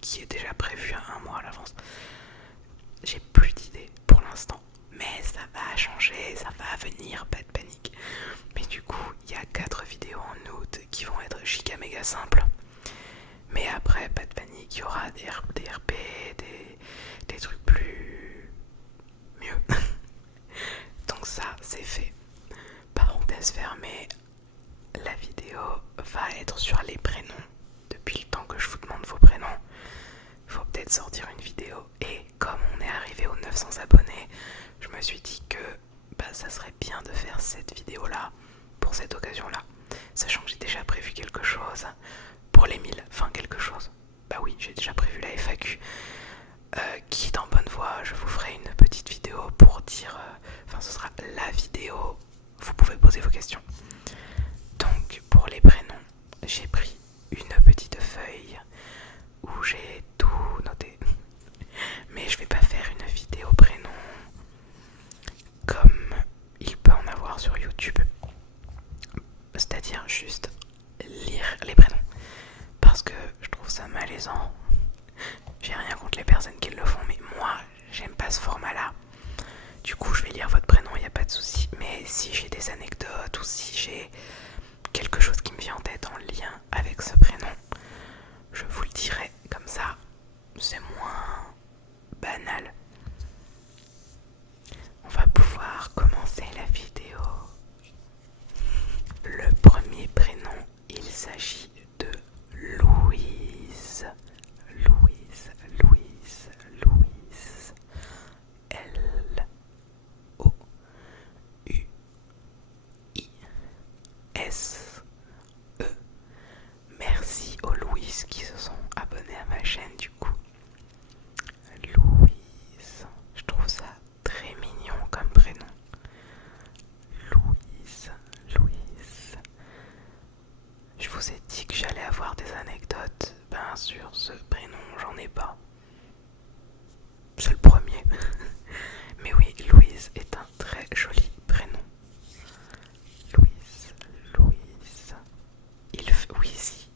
qui est déjà prévu à un mois à l'avance. J'ai plus d'idées pour l'instant, mais ça va changer, ça va venir, pas de panique. Mais du coup, il y a 4 vidéos en août qui vont être giga méga simples. Mais après, pas de panique, il y aura des RP, des trucs plus mieux. Donc ça, c'est fait. Parenthèse fermée, la vidéo va être sur les prénoms. Depuis le temps que je vous demande vos prénoms, il faut peut-être sortir une vidéo. Et comme on est arrivé aux 900 abonnés, je me suis dit que ça serait bien de faire cette vidéo là pour cette occasion là, sachant que j'ai déjà prévu quelque chose pour les 1000, enfin quelque chose. Bah oui, j'ai déjà prévu la FAQ qui est en bonne voie. Je vous ferai une petite vidéo pour dire, enfin ce sera la vidéo, vous pouvez poser vos questions. Donc pour les prénoms, j'ai pris une petite feuille où j'ai tout noté. Mais je vais pas faire une vidéo prénom comme il peut en avoir sur YouTube. C'est-à-dire juste lire les prénoms. Parce que je trouve ça malaisant. J'ai rien contre les personnes qui le font, mais moi, j'aime pas ce format-là. Du coup, je vais lire votre prénom, il n'y a pas de souci. Mais si j'ai des anecdotes ou si j'ai quelque chose qui me vient en tête en lien avec ce prénom, je vous le dirai. Comme ça, c'est moins banal. On va pouvoir commencer la vidéo. Le premier prénom, il s'agit de Louise. Louise, Louise, Louise. L-O-U-I-S-E. Merci aux Louise qui se sont abonnés à ma chaîne du coup. Louise, je trouve ça très mignon comme prénom. Louise, Louise. Je vous ai dit que j'allais avoir des anecdotes. Ben sur ce prénom, j'en ai pas. C'est le premier. Mais oui, Louise est un très joli prénom. Louise, Louise.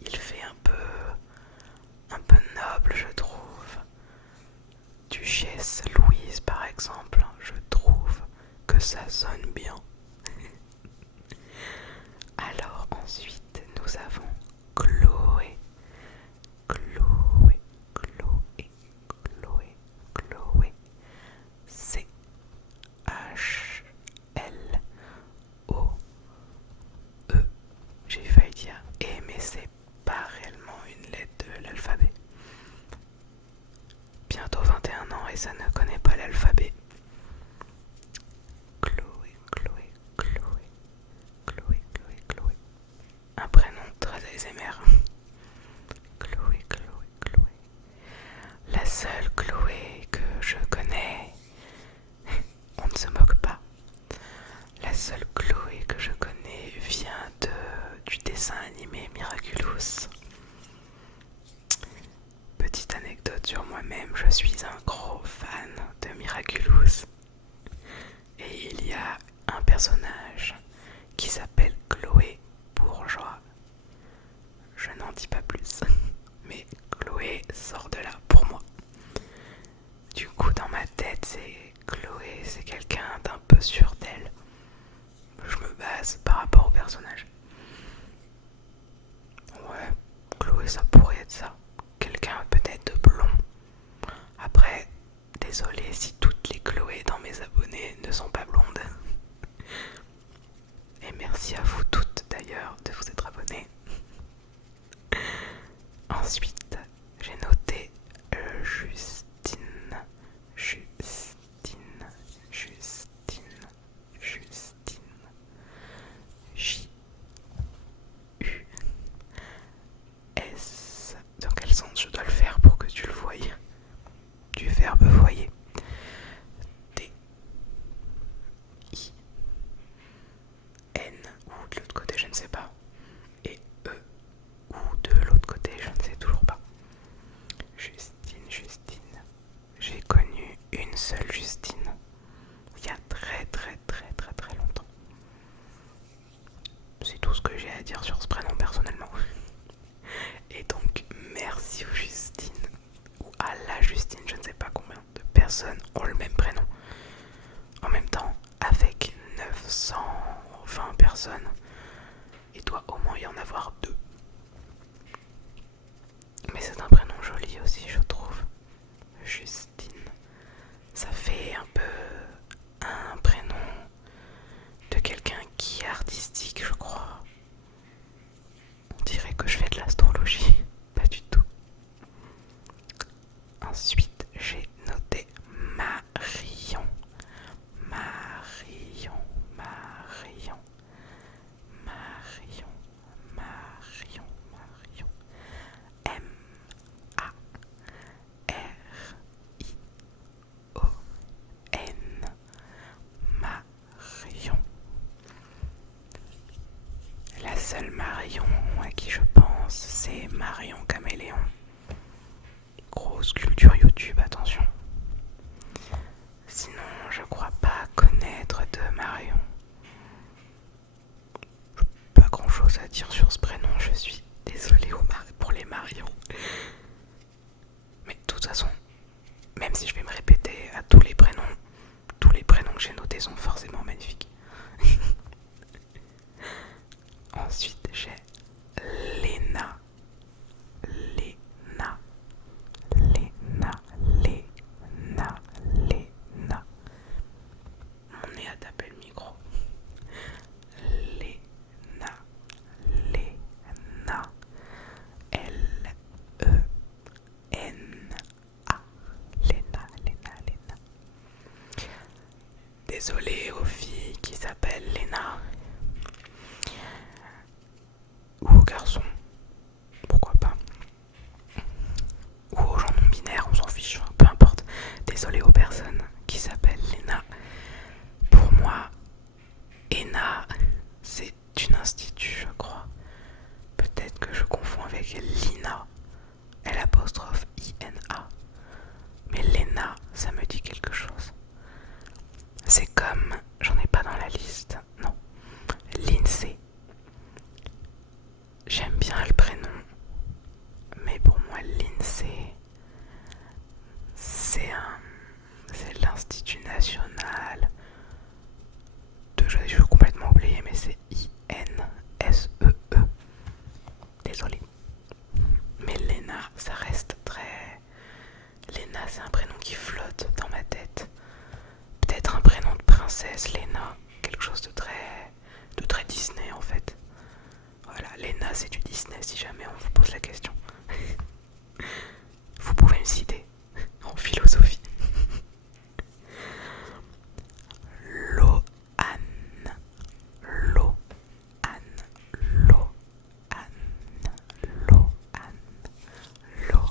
Il fait un peu noble, je trouve. Duchesse Louise, par exemple, je trouve que ça sonne bien. Alors ensuite, nous avons Chloé. Chloé, Chloé, Chloé, Chloé. C-H-L-O-E. J'ai failli dire E, mais c'est pas réellement une lettre de l'alphabet. Bientôt 21 ans et ça ne connaît pas l'alphabet. Chloé, Chloé, Chloé, Chloé, Chloé, Chloé. Un prénom très ASMR. Chloé, Chloé, Chloé. La seule Chloé que je connais, on ne se moque pas. La seule Chloé que je connais vient du dessin animé Miraculous. Petite anecdote sur moi-même, je suis un gros fan de Miraculous. Et il y a un personnage qui s'appelle Chloé Bourgeois. Je n'en dis pas plus, mais Chloé sort de là pour moi. Du coup, dans ma tête, Chloé, c'est quelqu'un d'un peu sûr d'elle. Je me base par rapport au personnage. Ouais, Chloé, ça pourrait être ça. Quelqu'un peut-être de blond. Après, désolé si toutes les Chloé dans mes abonnés ne sont pas blondes. Et merci à vous toutes d'ailleurs de vous être abonnées. Ensuite, j'ai noté Justine, Justine, Justine, Justine, J-U-S-T-I-N-E. personnes ont le même prénom. En même temps, avec 920 personnes, il doit au moins y en avoir 2. Mais c'est un prénom joli aussi, je trouve. Justine. Ça fait un peu un prénom de quelqu'un qui est artistique, je crois. On dirait que je fais de l'astrologie. Pas du tout. Ensuite, j'ai noté Marion. Marion, Marion, Marion, Marion, Marion. M-A-R-I-O-N. Marion. La seule Marion à qui je pense, c'est Marion Caméléon. Grosse culture YouTube, attention. Sinon, je crois pas connaître de Marion. Pas grand chose à dire sur ce prénom, je suis désolée pour les Marion. Mais de toute façon, même si je vais me répéter à tous les prénoms que j'ai notés sont forcément magnifiques. Ensuite, j'ai Léna. Léna. Léna. Léna. Léna. On est à taper le micro. Léna. Léna. L-E-N-A. Léna, Léna, Léna. Désolée aux filles qui s'appellent Léna. Ou aux garçons. Pourquoi pas. Ou aux gens non binaires, on s'en fiche, peu importe. Désolée aux personnes qui s'appellent Léna. Pour moi, ENA, c'est une institut, je crois. Peut-être que je confonds avec Lina, L'-I-N-A. Mais Léna, ça me dit quelque chose. C'est comme, j'en ai pas dans la liste, non. Lindsay. J'aime bien le prénom, mais pour moi, Lindsay, c'est l'Institut National de, j'ai complètement oublié, mais c'est I-N-S-E-E. Désolée. Mais Léna, ça reste très... Léna, c'est un prénom qui flotte dans ma tête. Peut-être un prénom de princesse, Léna. Quelque chose de très Disney en fait. Voilà, Léna, c'est du Disney si jamais on vous pose la question. Vous pouvez me citer en philosophie. Loane. Loane. Loane. Loane. Loane.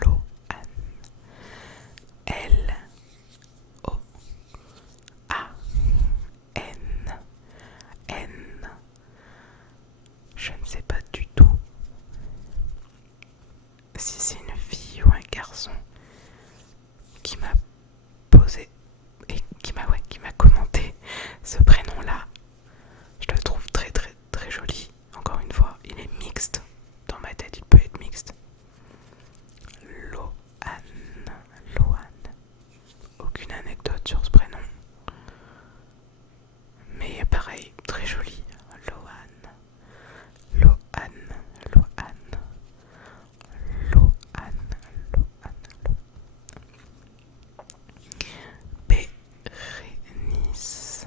Loane. L-O-A-N-N. Je ne sais pas du tout si c'est une fille ou un garçon qui m'a posé et qui m'a commenté ce prénom là. Je le trouve très très très joli. Encore une fois, il est mixte. Dans ma tête, il peut être mixte. Loane. Loane. Aucune anecdote sur ce prénom. Mais pareil, très joli. Loane. Loane. Loane. Loane. Loane. Bérénice.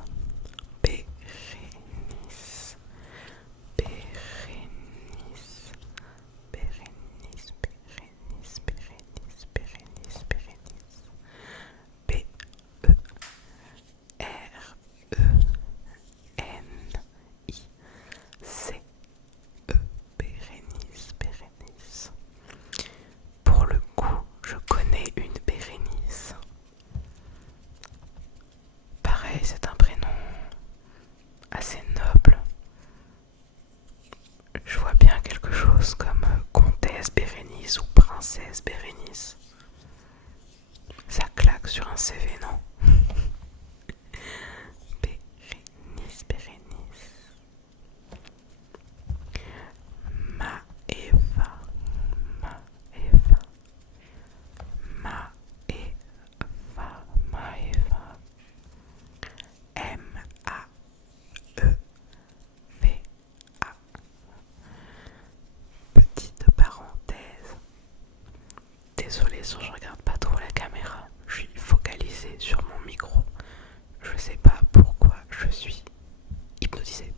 Bérénice. Bérénice. Bérénice. Bérénice. Bérénice. Bérénice. Bérénice. B-E-R-E-N-I-C-E. Bérénice. Bérénice. Pour le coup, je connais une Bérénice. Pareil, c'est un prénom assez noble. Je vois bien quelque chose comme comtesse Bérénice ou princesse Bérénice. Ça claque sur un CV, non? Bérénice, Bérénice. Maëva, Maëva, Maëva, désolée si je regarde pas trop la caméra, je suis focalisée sur mon micro. Je sais pas pourquoi je suis hypnotisée.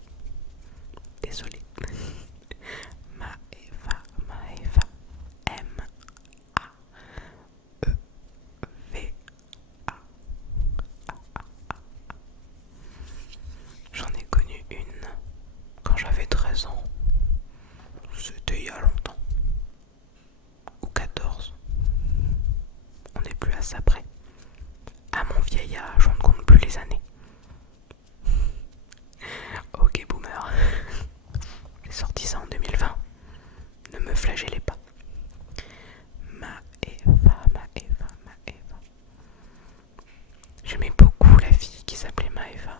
Désolée. Maeva, Maeva, M-A-E-V-A. J'en ai connu une quand j'avais 13 ans. C'était il y a longtemps. Ou 14. On n'est plus à ça près. À mon vieil âge, on ne compte plus les années. Ok boomer. J'ai sorti ça en 2020. Ne me flagellez pas. Maeva, Maeva, Maeva. J'aimais beaucoup la fille qui s'appelait Maeva.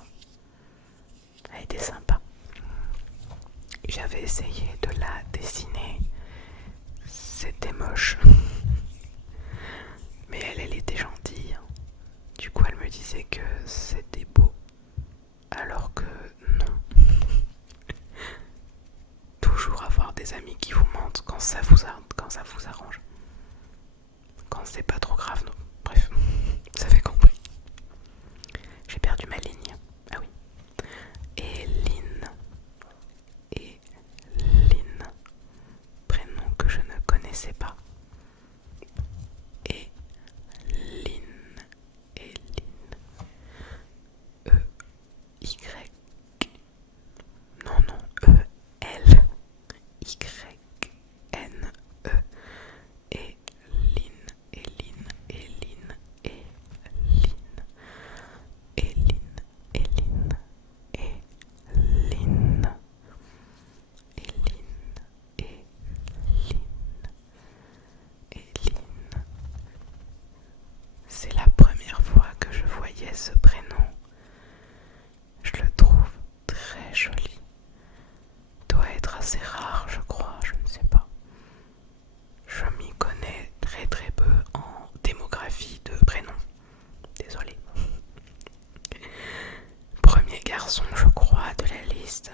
Elle était sympa. J'avais essayé de la dessiner. C'était moche. Mais elle était gentille. Du coup, elle me disait que c'était beau. Alors que non. Toujours avoir des amis qui vous mentent quand ça vous arrange. Quand c'est pas trop grave, non. Bref, vous avez compris. J'ai perdu ma ligne. Ah oui. Eline. Eline. Prénom que je ne connaissais pas. Eline. Eline. Y. Non, non. L. Y-N-E. Eline, Eline, Eline, Eline. Eline, Eline, Eline. Eline, Eline, Eline. C'est la première fois que je voyais ce prénom. Je le trouve très joli. Doit être assez rare, je crois, je ne sais pas. Je m'y connais très très peu en démographie de prénoms. Désolée. Premier garçon, je crois, de la liste.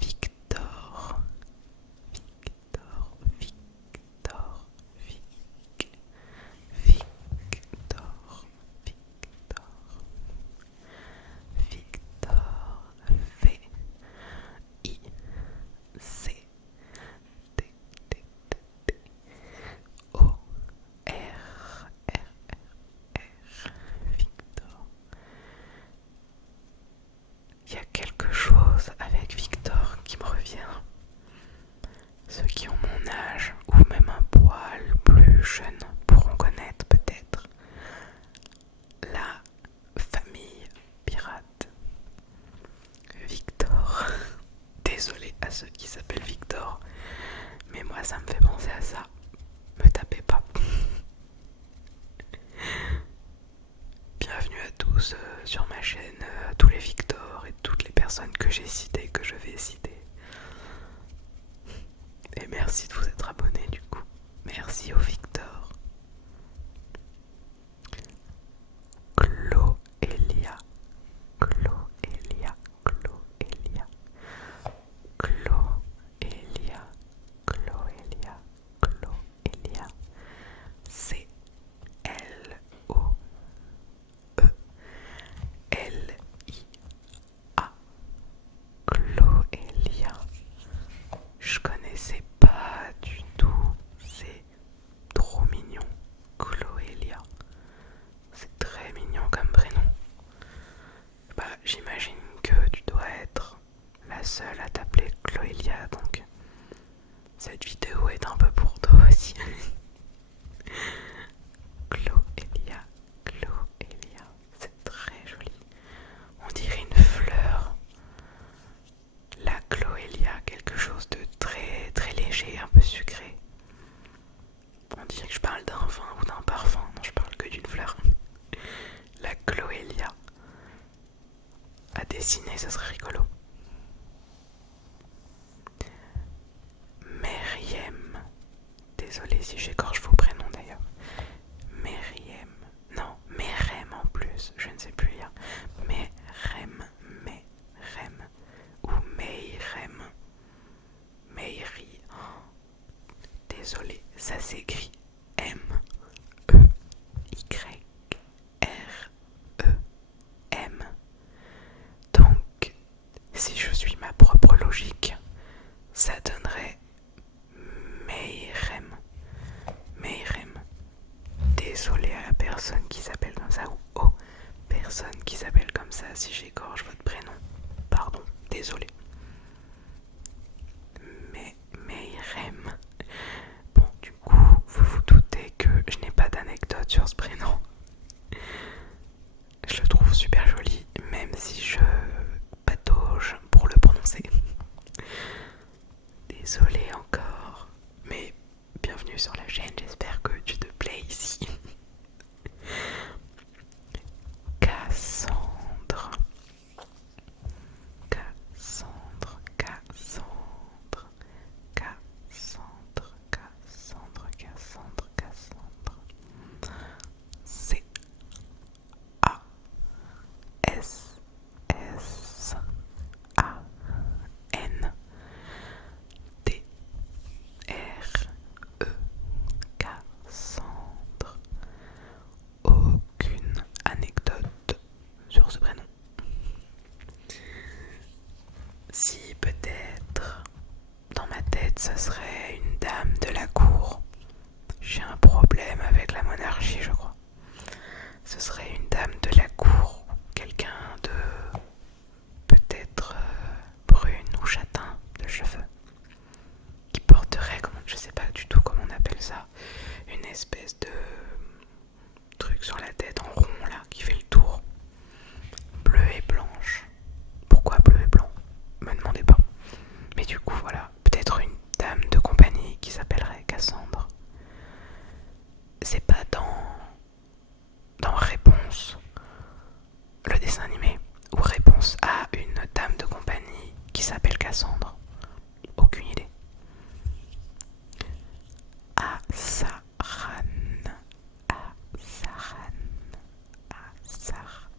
Victor. Victor. Victor. Victor. Victor. Victor. V. I. C. T. T. T. O. R. R. R. Victor. Il y a quelque chose avec Victor qui me revient. Ceux qui ont mon âge ou même un poil plus jeune pourront connaître peut-être la famille pirate. Victor. Désolé à ceux qui s'appellent Victor, mais moi ça me fait penser à ça. Me tapez pas. Bienvenue à tous sur ma chaîne, tous les Victor et toutes les personnes que j'ai citées, que je vais citer. Et merci de vous être abonnés du coup. Merci au Victor. Chloélia. Chloélia. Chloélia. Chloélia. Chloélia. Chloélia. C. L. O. E. L. I. A. Chloélia. Je connaissais pas du tout. C'est trop mignon. Chloélia. C'est très mignon comme prénom. Bah, j'imagine que tu dois être la seule à t'appeler Chloélia, donc cette vidéo est un peu pour toi aussi. Chloélia, Chloélia, c'est très joli. On dirait une fleur. La Chloélia, quelque chose de très très léger, un peu sucré. On dirait que je parle d'un vin ou d'un parfum, non je parle que d'une fleur. La Chloélia. À dessiner, ce serait rigolo. Meriem. Désolée si j'écorche vos prénoms d'ailleurs. Meriem. Non, Merem en plus, je ne sais plus lire. Merem, Merem. Ou Meirem. Meiri. Oh, désolée ça s'écrit M-E-Y-R-E-M. Donc, si je suis ma propre logique, ça donnerait Meirem. Meirem. Désolé à la personne qui s'appelle comme ça ou aux personnes qui s'appellent comme ça si j'égorge votre prénom. Pardon, désolé. Meirem. Bon, du coup, vous vous doutez que je n'ai pas d'anecdote sur ce prénom. Je le trouve super joli, même si je patauge pour le prononcer. Désolé encore, mais bienvenue sur la chaîne, j'espère que tu te plais ici. Cassandre. Cassandre, Cassandre, Cassandre, Cassandre, Cassandre, Cassandre. C-A-S-S-A-N-D-R-E. Cassandre. Aucune anecdote sur ce prénom. Si peut-être dans ma tête ce serait une dame de la cour. J'ai un problème avec la monarchie, je crois. Ce serait une dame de la cour, quelqu'un de peut-être brune ou châtain de cheveux, qui porterait, je sais pas du tout comment on appelle ça, une espèce de truc sur la tête en rond là, qui fait le tour, bleu et blanche. Pourquoi bleu et blanc? Me demandez pas. Mais du coup voilà, peut-être une dame de compagnie qui s'appellerait Cassandre. C'est pas dans Réponse, le dessin animé, ou Réponse à une dame de compagnie qui s'appelle Cassandre. Aucune idée. Asaran, Asaran, Asaran,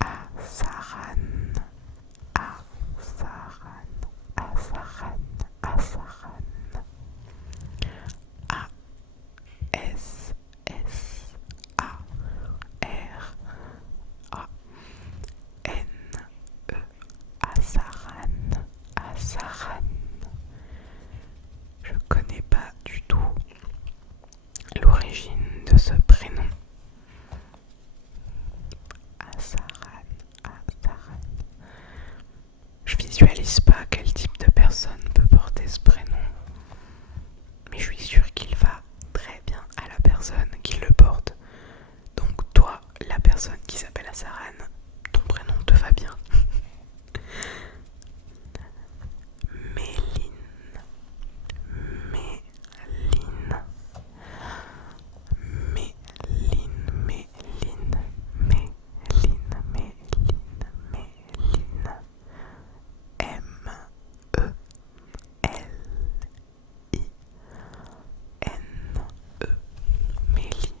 Asaran, Asaran, Asaran, Asaran. A-S-S-A-R-A-N-E. Asaran, Asaran. Je connais pas du tout l'origine de ce prénom. Asaran, Asaran. Je visualise pas quel type de personne peut porter ce prénom, mais je suis sûre qu'il va très bien à la personne qui le porte. Donc toi, la personne qui s'appelle Asaran, ton prénom te va bien. Méline, Méline, Méline, Méline, Méline, Méline, Méline. M-E-L-I-N-E. Méline.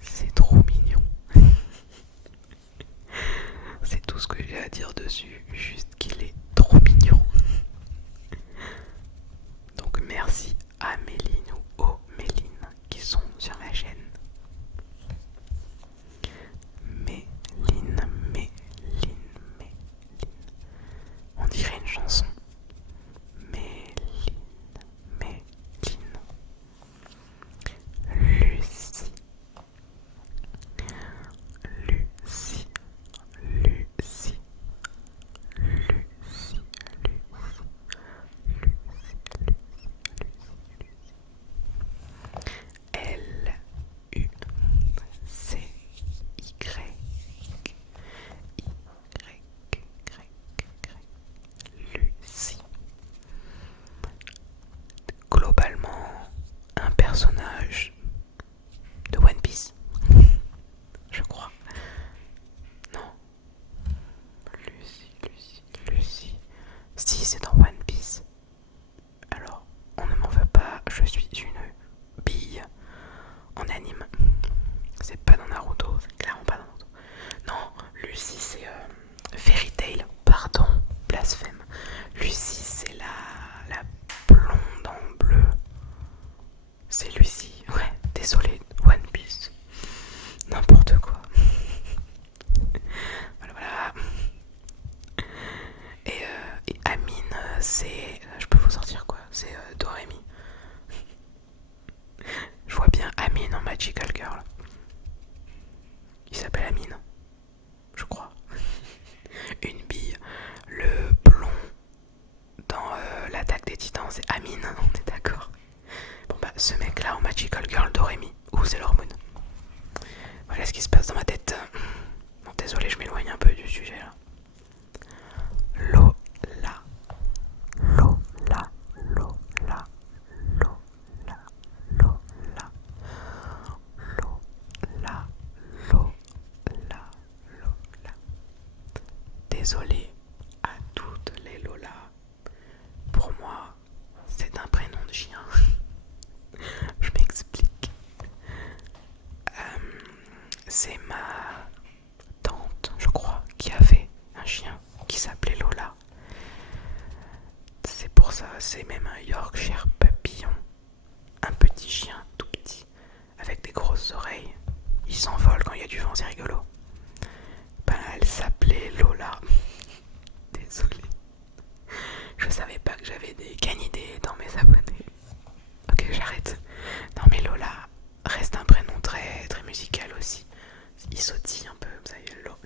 C'est trop mignon. C'est tout ce que j'ai à dire dessus, juste qu'il est trop mignon. Donc merci à Méline ou aux Méline qui sont sur ma chaîne. Méline, Méline, Méline. On dirait une chanson. Méline, Méline. Lucie, Lucie, Lucie, Lucie, Lucie. Globalement, un personnage de One Piece, je crois. Non. Lucie. Si, c'est dans One Piece. Alors, on ne m'en veut pas, je suis une bille en anime. C'est pas dans Naruto, c'est clairement pas dans Naruto. Non, Lucie c'est Fairy Tail, pardon, blasphème. Lucie c'est la c'est Amine, on est d'accord. Bon bah ce mec là en Magical Girl Doremi ou Sailor Moon. Voilà ce qui se passe dans ma tête. Bon désolé je m'éloigne un peu du sujet là. Lola, Lola, Lola, Lola, Lola, Lola, Lola, Lola. Désolé à toutes les Lola. Pour moi, c'est un prénom de chien. Je m'explique. C'est ma tante, je crois, qui avait un chien qui s'appelait Lola. C'est pour ça, c'est même un Yorkshire papillon. Un petit chien tout petit, avec des grosses oreilles. Il s'envole quand il y a du vent, c'est rigolo. Ben, elle s'appelait Lola. Désolée. Je savais pas que j'avais des canidés dans mes abonnés. Ok, j'arrête. Non mais Lola reste un prénom très très musical aussi. Il sautille un peu, ça y est, Lola.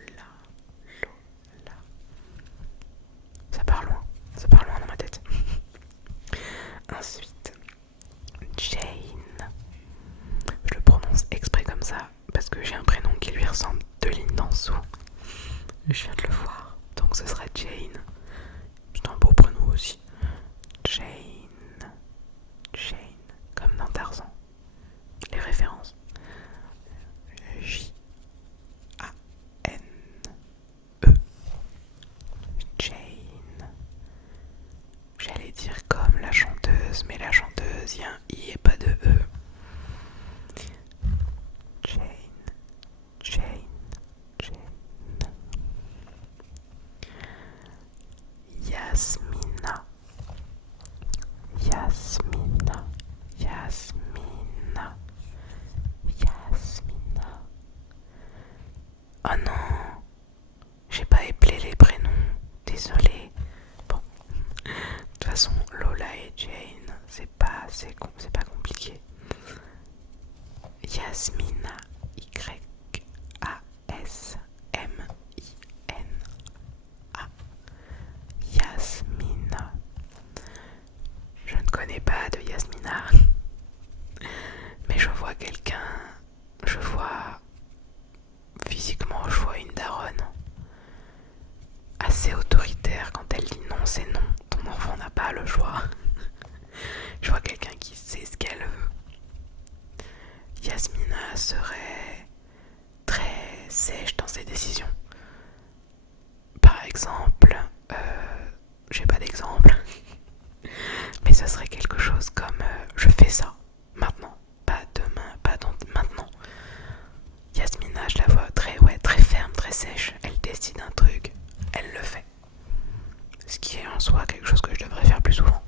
Lola. Ça part loin dans ma tête. Ensuite, Jane. Je le prononce exprès comme ça parce que j'ai un prénom qui lui ressemble 2 lignes d'en dessous. Je viens de le voir, donc ce sera Jane. C'est un beau prénom aussi. Jane. Jane, comme dans Tarzan. Les références. J-A-N-E. Jane. J'allais dire comme la chanteuse, mais la chanteuse, il y a un I et pas de E. Jane. Jane. Jane. Yasmina. Yasmina. Yasmina. Yasmina. Oh non, j'ai pas éplé les prénoms, désolé. Bon, de toute façon, Lola et Jane, c'est pas compliqué. Yasmina, Y-A-S-M-I-N-A. Yasmina. Je ne connais pas de Yasmina, mais je vois quelqu'un, physiquement, je vois une daronne assez autoritaire quand elle dit non, c'est non. Ton enfant n'a pas le choix. Je vois quelqu'un qui sait ce qu'elle veut. Yasmina serait très sèche dans ses décisions. Par exemple, j'ai pas d'exemple, mais ce serait quelque chose comme je fais ça maintenant, pas demain, pas dans maintenant. Yasmina, je la vois très ferme, très sèche. Elle décide un truc, elle le fait. Ce qui est en soi quelque chose que je devrais faire plus souvent.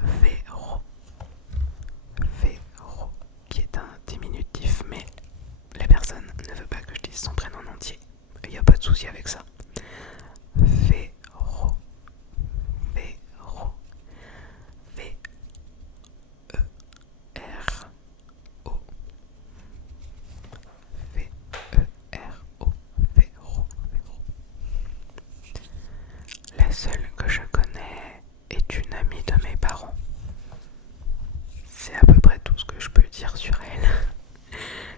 Véro. Véro, qui est un diminutif, mais la personne ne veut pas que je dise son prénom en entier. Il n'y a pas de souci avec ça. Véro. Véro. V-E-R-O. V-E-R-O. Véro. La seule que je connais est une amie de mes parents. C'est à peu près tout ce que je peux dire sur elle.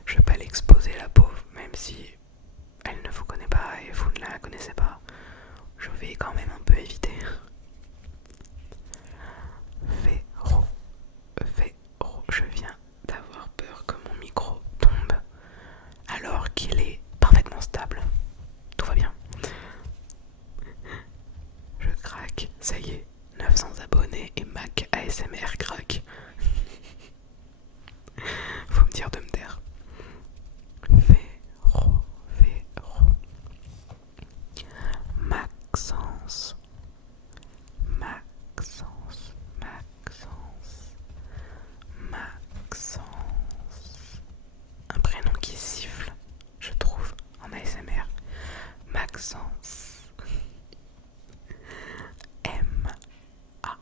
Je vais pas l'exposer la pauvre, même si elle ne vous connaît pas et vous ne la connaissez pas. Je vais quand même un peu éviter. Véro. Véro. Je viens d'avoir peur que mon micro tombe alors qu'il est parfaitement stable. Tout va bien. Je craque, ça y est, 900 abonnés et Mac ASMR craque. Faut me dire de me taire. Véro. Maxence. Un prénom qui siffle, je trouve, en ASMR. Maxence. M-A-X-E-N-C-E.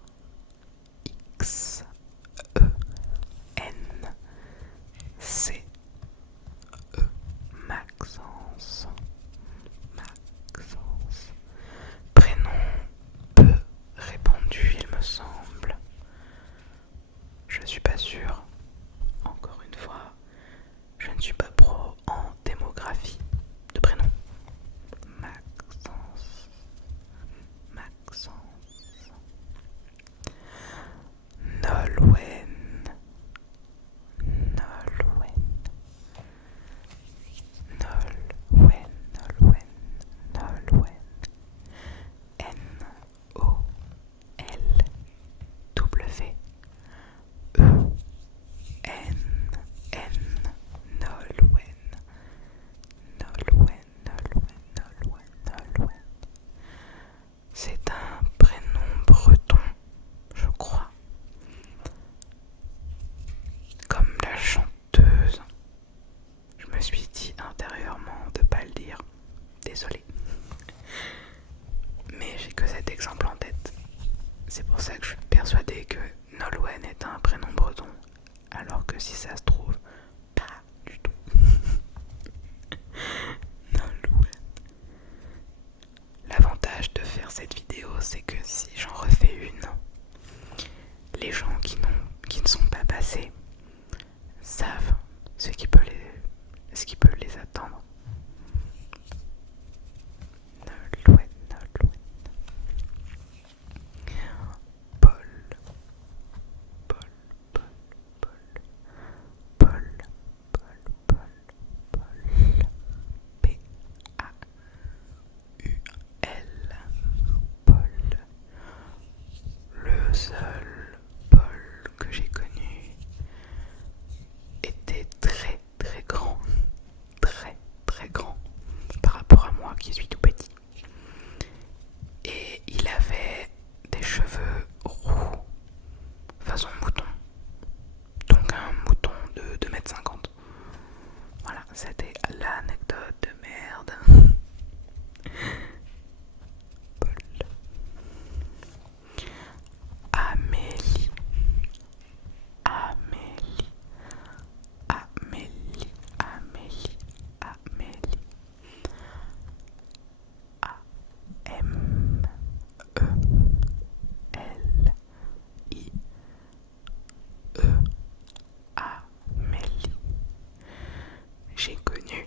l'exemple en tête. C'est pour ça que je suis persuadée que Nolwenn est un prénom breton, alors que si ça se trouve, pas du tout. Nolwenn. L'avantage de faire cette vidéo, c'est que si j'en refais une, les gens qui ne sont pas passés savent ce qui peut les attendre. Nolwenn. Paul. P-A-U-L. Paul. Le seul Paul que j'ai connu était très très grand. Très très grand par rapport à moi qui suis tout petit. Et il avait des cheveux roux façon mouton. Donc un mouton de 2,50 m. Voilà, c'était l'anecdote de merde. Paul. Amélie. Amélie. Amélie. Amélie. Amélie. A-M-E-L-I-E. Amélie. J'ai connu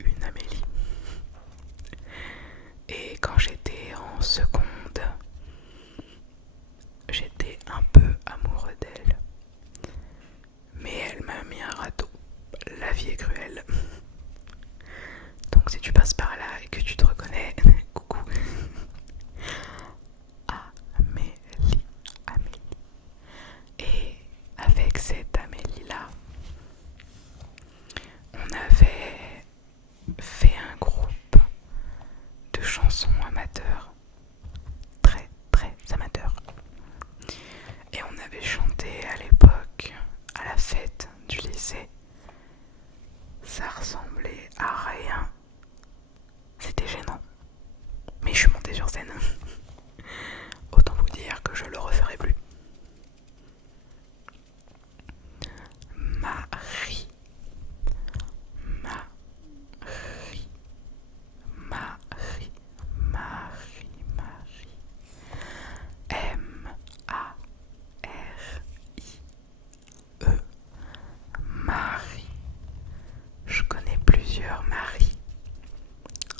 une Amélie. Et quand j'étais en seconde, j'étais un peu amoureux d'elle. Mais elle m'a mis un râteau. La vie est cruelle. Donc si tu passes par là et que tu te reconnais, coucou. Amélie. Amélie. Et avec cette Amélie-là, on avait fait un groupe de chansons amateurs, très très amateurs. Et on avait chanté à l'époque, à la fête du lycée. Ça ressemblait à rien. C'était gênant. Mais je suis montée sur scène. Autant vous dire que je le referai plus. Marie. Marie. Marie. Marie. Marie. M-A-R-I-E. Marie. Je connais plusieurs Marie.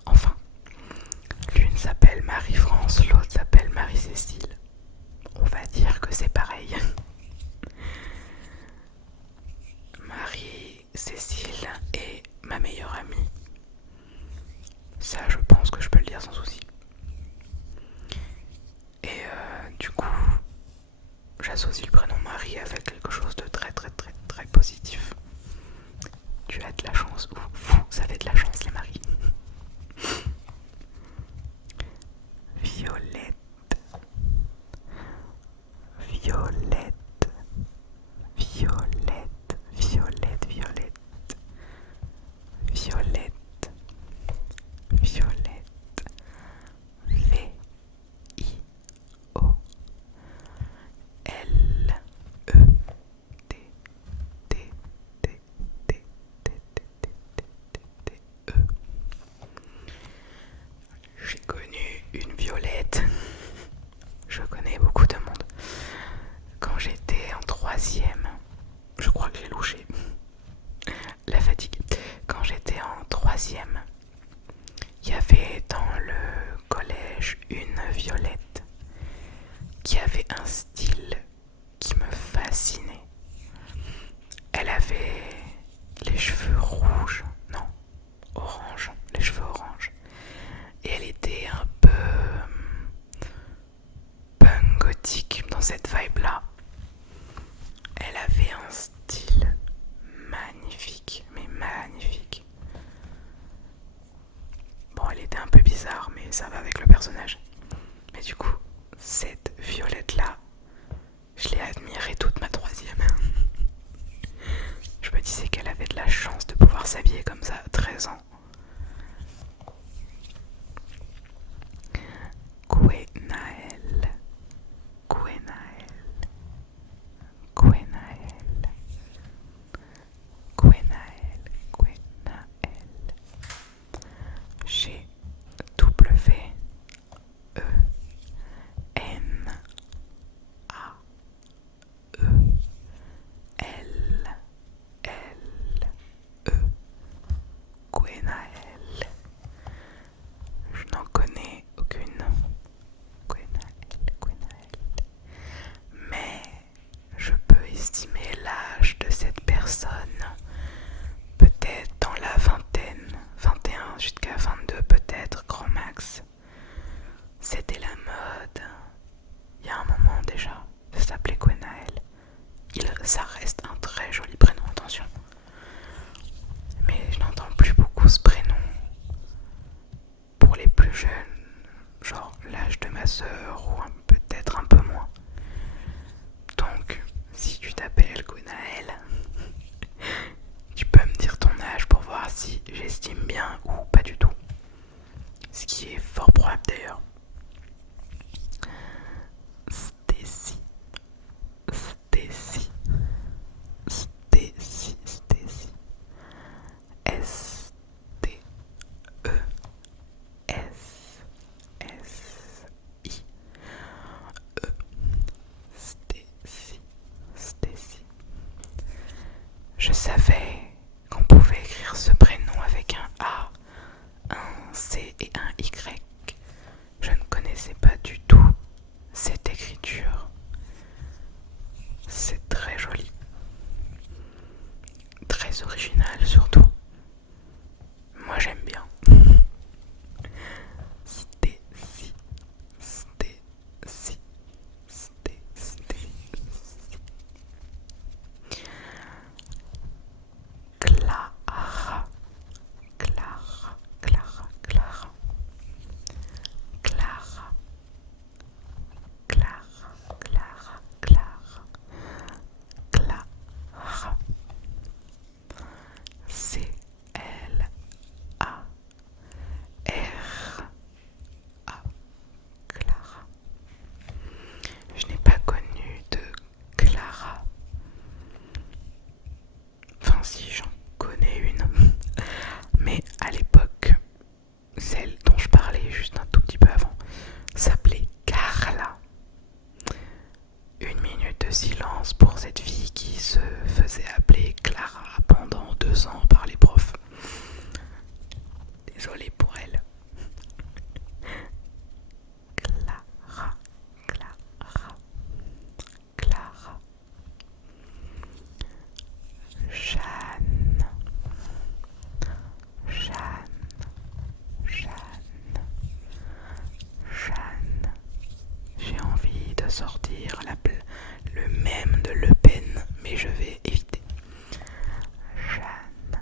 Enfin, l'une s'appelle Marie-France, l'autre s'appelle Marie-Cécile. On va dire que c'est pareil. Marie-Cécile est ma meilleure amie. Ça, je pense que je peux le dire sans souci. Et du coup, j'associe le prénom Marie avec quelque chose de très très très très positif. Tu as de la chance, ou vous avez de la chance les maris. Violette. Violette. Violette. Violette. Violette. Violette. Violette. V-I-O-L-E-T-T-T-T-T-T-E. J'ai connu une Violette. Je connais beaucoup de monde. Quand j'étais en troisième, je crois que j'ai louché. La fatigue. Quand j'étais en troisième, il y avait dans le collège une Violette qui avait un style qui me fascinait. Elle avait les cheveux rouges, non, orange, les cheveux orange. Et elle était un peu punk gothique dans cette vibe-là. Elle avait un style magnifique, mais magnifique. Bon, elle était un peu bizarre, mais ça va avec le personnage. Mais du coup, cette Violette-là, je l'ai admirée toute ma troisième. Je me disais qu'elle avait de la chance de pouvoir s'habiller comme ça à 13 ans. Gwennael. ta sœur ou peut-être un peu moins. Donc, si tu t'appelles Gwenaël, tu peux me dire ton âge pour voir si j'estime bien ou pas du tout. Ce qui est fort probable d'ailleurs. Stacy, Stacy, Stacy, Stacy. S T E S S I E. Stacy, Stacy. Je savais qu'on pouvait écrire ce prénom avec un A, un C et un Y. Je ne connaissais pas du tout cette écriture. C'est très joli. Très original surtout. Moi j'aime bien. Stacy, Stacy, Stacy. Clara, Clara, Clara, Clara, Clara, Clara, Clara, Clara, Clara. C-L-A-R-A. Clara. Je n'ai pas connu de Clara. Enfin si, j'en connais une. Mais à l'époque, celle dont je parlais juste un tout petit peu avant s'appelait Carla. Une minute de silence pour cette fille qui se faisait appeler Clara pendant 2 ans par les profs. Désolée pour elle. Clara, Clara, Clara. Jeanne, Jeanne, Jeanne, Jeanne. J'ai envie de sortir le même de Le Pen, mais je vais éviter. Jeanne,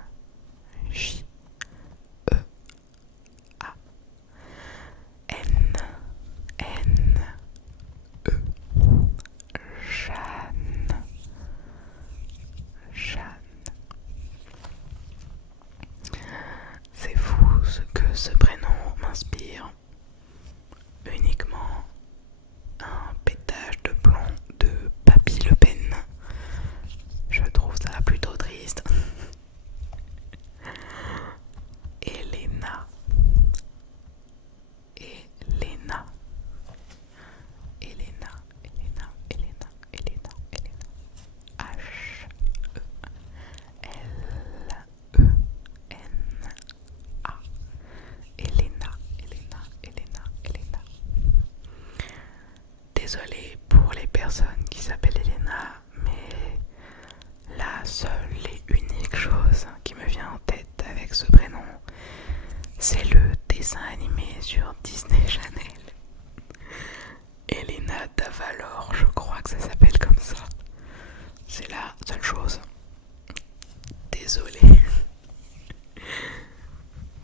J-E-A-N, N-E, Jeanne, Jeanne. C'est fou ce que ce prénom m'inspire. Uniquement un pétage de plomb de Papy Le Pen. Je trouve ça plutôt triste. Elena, Elena, Elena, Elena, Elena, Elena, Elena. H-E-L-E-N-A. Elena, Elena, Elena, Elena. Désolée pour les personnes qui s'appellent Elena, mais la seule et unique chose qui me vient en tête avec ce prénom, c'est le dessin animé sur Disney Channel. Elena Davalor, je crois que ça s'appelle comme ça. C'est la seule chose. Désolée.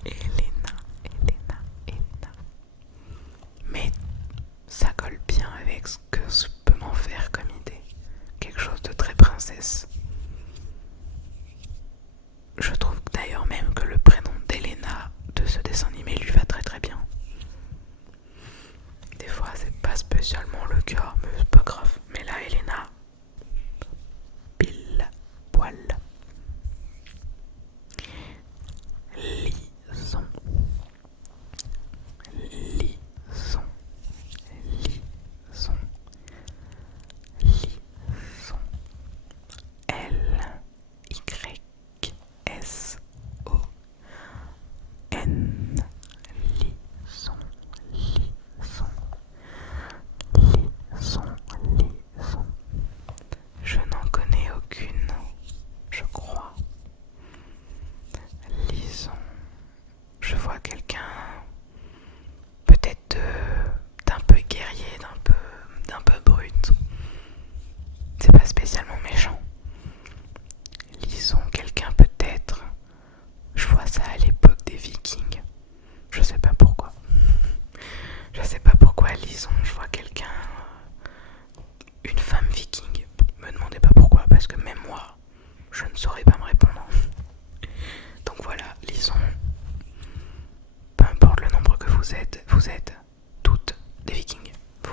Elena, Elena, Elena. Mais ça colle bien avec ce que je peux m'en faire comme idée. Quelque chose de très princesse. Je trouve d'ailleurs même que le prénom d'Elena de ce dessin animé lui va très très bien. Des fois c'est pas spécialement le cas, mais c'est pas grave. Mais là Elena, pile poil. Lison, lison, lison, lison. L-Y-S-O-N. Lison, lison, lison.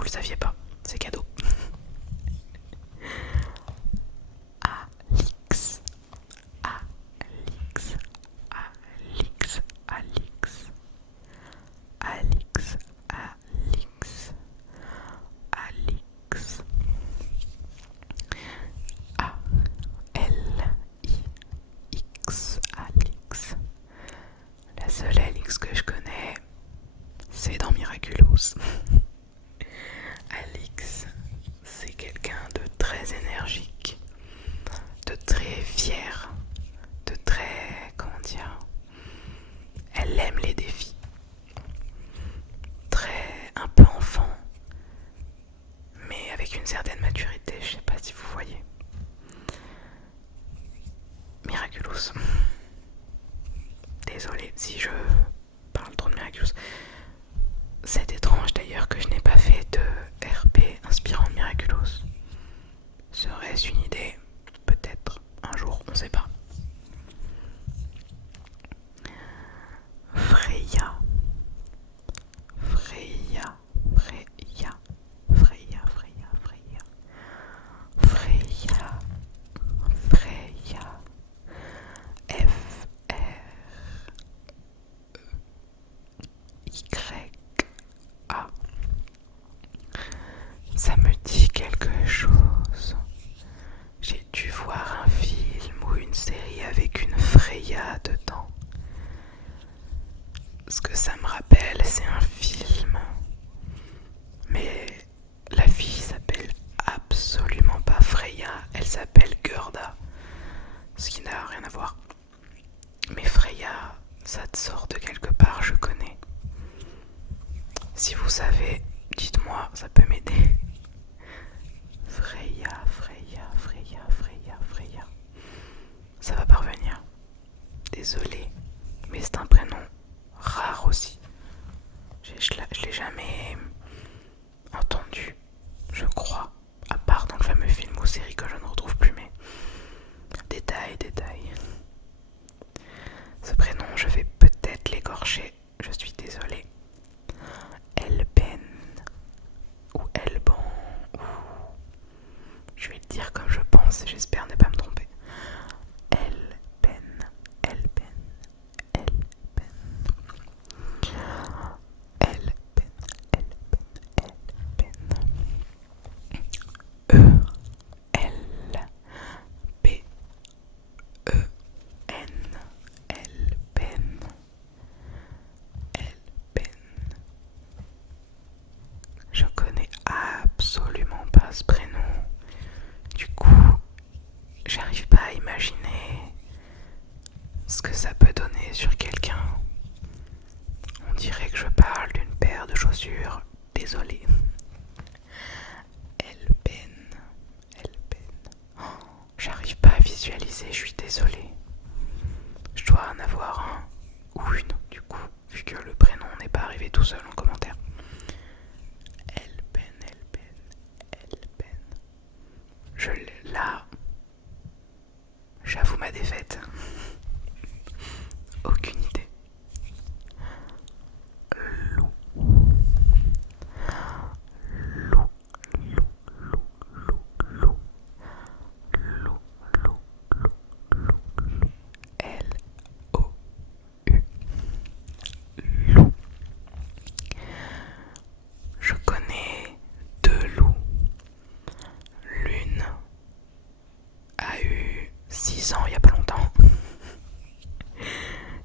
le saviez pas, c'est cadeau. Alix, Alix, Alix, Alix, Alix, Alix, Alix, A-L-I-X, Alix. La seule Alix que je connais, c'est dans Miraculous. Alix, c'est quelqu'un de très énergique, de très fier, de très, comment dire, elle aime les défis, très un peu enfant, mais avec une certaine maturité, je sais pas si vous voyez. Miraculous. Désolée si je parle trop de Miraculous. C'est étrange d'ailleurs que je n'ai pas fait de RP inspirant de Miraculous. Serait-ce une idée? Peut-être un jour, on sait pas. Freya, Freya, Freya, Freya, Freya, Freya, Freya, Freya, F-R-E-Y-A. Ça me dit quelque chose. J'ai dû voir un film ou une série avec une Freya dedans. Ce que ça me rappelle, c'est un film. Mais la fille s'appelle absolument pas Freya, elle s'appelle Gerda. Ce qui n'a rien à voir. Mais Freya, ça te sort de quelque part, je connais. Si vous savez, dites-moi, ça peut m'aider. Freya, Freya, Freya, Freya, Freya. Ça va parvenir. Désolée, mais c'est un prénom rare aussi. Je l'ai jamais entendu, je crois, à part dans le fameux film ou série que je ne retrouve plus, mais détail. Ce prénom, je vais peut-être l'écorcher, je suis désolée. Elben ou Elban, ou je vais le dire comme je pense et j'espère ne pas me tromper. Elben, Elben, Elben, Elben, Elben, Elben, E-L-B-E-N, Elben, Elben. Je connais absolument pas ce prénom. Du coup, j'arrive pas à imaginer ce que ça peut donner sur quelqu'un. On dirait que je parle d'une paire de chaussures. Désolée. Elben. Oh, j'arrive pas à visualiser, je suis désolée. Je dois en avoir un ou une, du coup, vu que le prénom n'est pas arrivé tout seul en commentaire. Elben. Je l'ai là. J'avoue ma défaite. Aucune idée. Loup. L-O-U. Loup. Je connais deux loups. L'une a eu 6 ans il y a pas longtemps.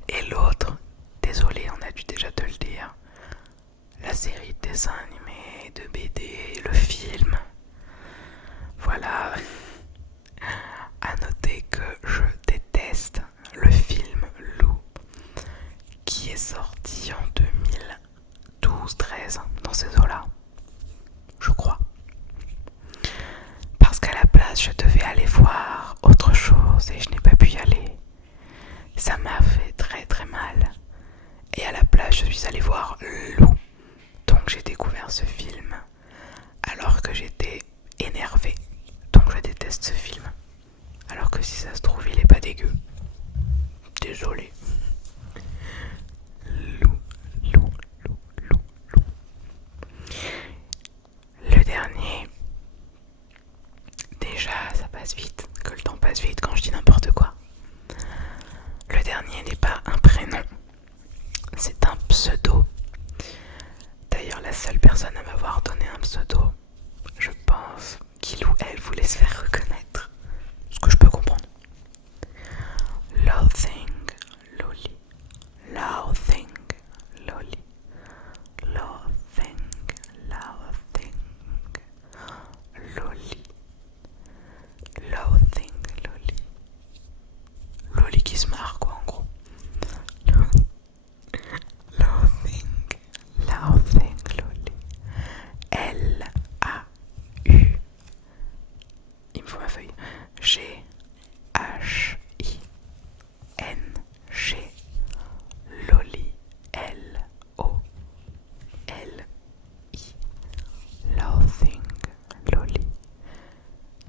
Et l'autre, désolé, on a dû déjà te le dire, la série de dessins animés, de BD, le film. Voilà. À noter que je déteste le film Loup qui est sorti en 2012-13 dans ces eaux-là, je crois. Parce qu'à la place, je devais aller voir autre chose et je n'ai pas pu y aller. Ça m'a fait très très mal. Et à la place, je suis allée voir Loup. Donc j'ai découvert ce film alors que j'étais énervée. Donc je déteste ce film. Alors que si ça se trouve, il est pas dégueu. Désolée. Loup. Loli, L-O-L-I, Loathing Loli.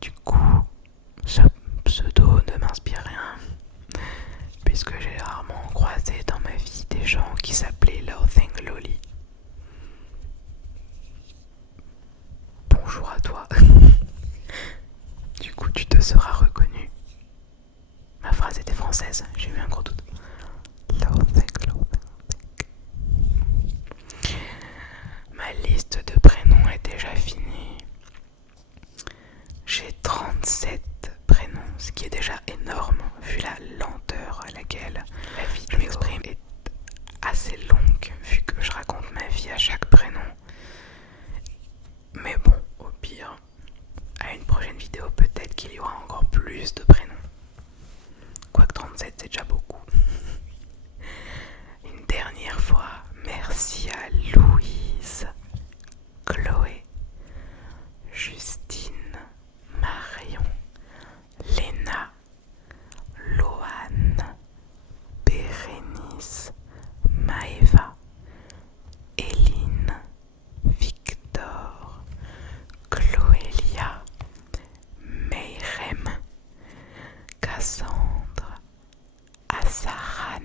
Du coup, ce pseudo ne m'inspire rien, puisque j'ai rarement croisé dans ma vie des gens qui s'appelaient Loathing Loli. Bonjour à toi. Du coup, tu te seras reconnu. Ma phrase était française, j'ai eu un gros doute. Loathing. Ma liste de prénoms est déjà finie. J'ai 37 prénoms, ce qui est déjà énorme vu la lenteur à laquelle la vidéo je m'exprime est assez longue vu que je raconte ma vie à chaque prénom. Mais bon, au pire, à une prochaine vidéo, peut-être qu'il y aura encore plus de prénoms. Quoique 37, c'est déjà beaucoup. Une dernière fois, merci à Louise, Chloé, Justine, Marion, Léna, Loane, Bérénice, Maëva, Éline, Victor, Chloélia, Meyrem, Cassandre, Asaran,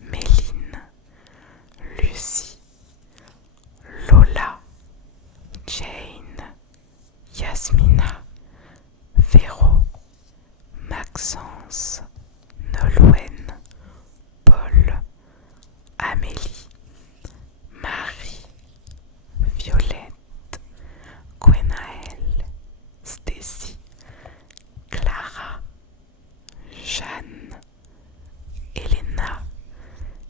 Méline, Lucie, Lola, Jane, Yasmina, Véro, Maxence, Nolwenn, Paul, Amélie, Marie, Violette, Gwenaëlle, Stacy, Clara, Jeanne, Elena,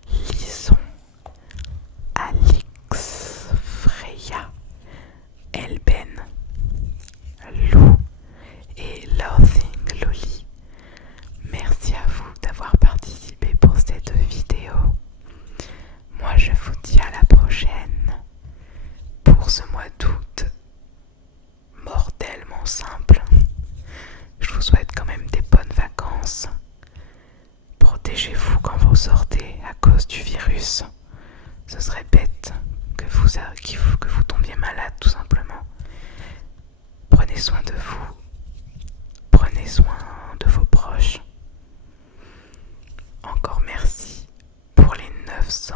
Lison, Alix, Freya, Elben, Lou et Loathing Loli. Merci à vous d'avoir participé pour cette vidéo. Moi je vous dis à la prochaine pour ce mois d'août mortellement simple. Je vous souhaite quand même des bonnes vacances. Protégez-vous quand vous sortez à cause du virus. Ce serait bête que vous tombiez malade tout simplement. Prenez soin de vous. Prenez soin de vos proches. Encore merci pour les 900